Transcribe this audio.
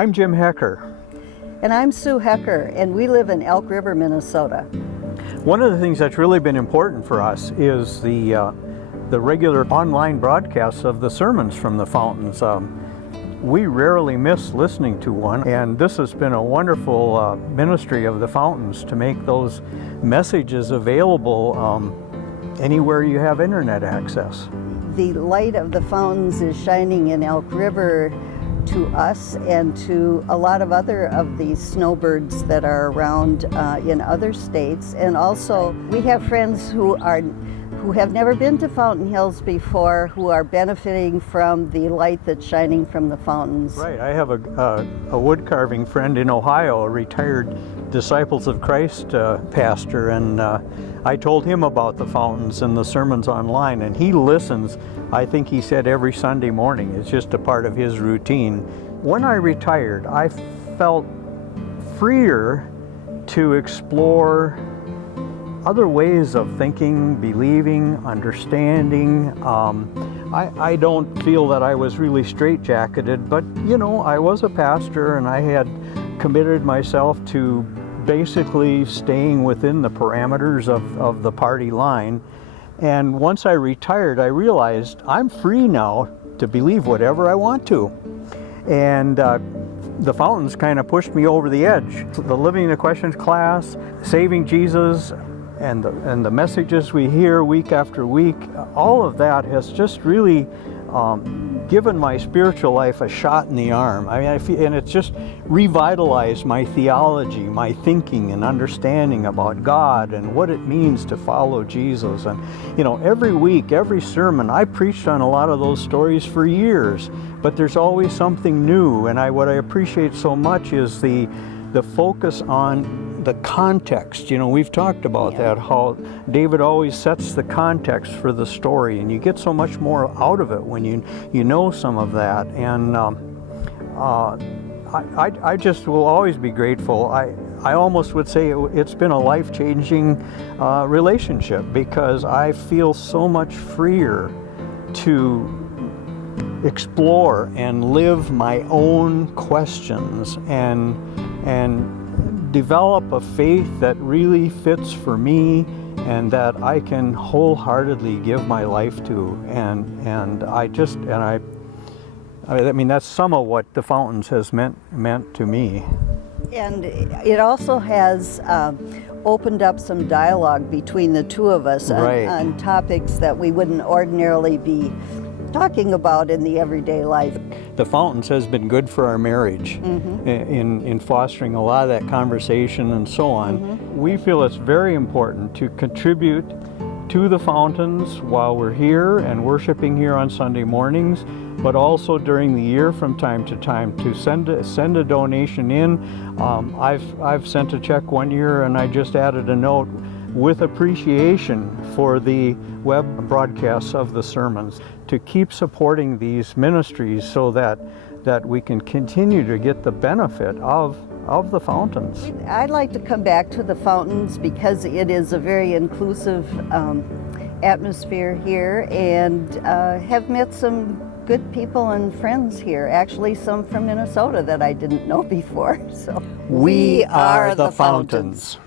I'm Jim Hecker. And I'm Sue Hecker, and we live in Elk River, Minnesota. One of the things that's really been important for us is the regular online broadcasts of the sermons from the fountains. We rarely miss listening to one, and this has been a wonderful ministry of the fountains to make those messages available anywhere you have internet access. The light of the fountains is shining in Elk River to us and to a lot of other of these snowbirds that are around in other states. And also we have friends who have never been to Fountain Hills before, who are benefiting from the light that's shining from the fountains. Right. I have a wood carving friend in Ohio, a retired Disciples of Christ pastor, and I told him about the fountains and the sermons online, and he listens. I think he said every Sunday morning. It's just a part of his routine. When I retired, I felt freer to explore other ways of thinking, believing, understanding. I don't feel that I was really straitjacketed, but you know, I was a pastor and I had committed myself to basically staying within the parameters of the party line. And once I retired, I realized I'm free now to believe whatever I want to. And the fountains kind of pushed me over the edge. The Living the Questions class, Saving Jesus, and the messages we hear week after week, all of that has just really given my spiritual life a shot in the arm. I mean, and it's just revitalized my theology, my thinking and understanding about God and what it means to follow Jesus. And you know, every week, every sermon, I preached on a lot of those stories for years, but there's always something new. And what I appreciate so much is the focus on the context. You know, we've talked about that, how David always sets the context for the story, and you get so much more out of it when you know some of that. And I just will always be grateful. I almost would say it's been a life-changing relationship, because I feel so much freer to explore and live my own questions and develop a faith that really fits for me and that I can wholeheartedly give my life to. And I mean, that's some of what the fountains has meant to me. And it also has opened up some dialogue between the two of us on topics that we wouldn't ordinarily be talking about in the everyday life. The fountains has been good for our marriage in fostering a lot of that conversation and so on. We feel it's very important to contribute to the fountains while we're here and worshiping here on Sunday mornings, but also during the year from time to time to send a donation in. I've sent a check one year, and I just added a note with appreciation for the web broadcasts of the sermons, to keep supporting these ministries so that we can continue to get the benefit of the fountains. I'd like to come back to the fountains because it is a very inclusive atmosphere here, and have met some good people and friends here, actually some from Minnesota that I didn't know before. So we are the fountains.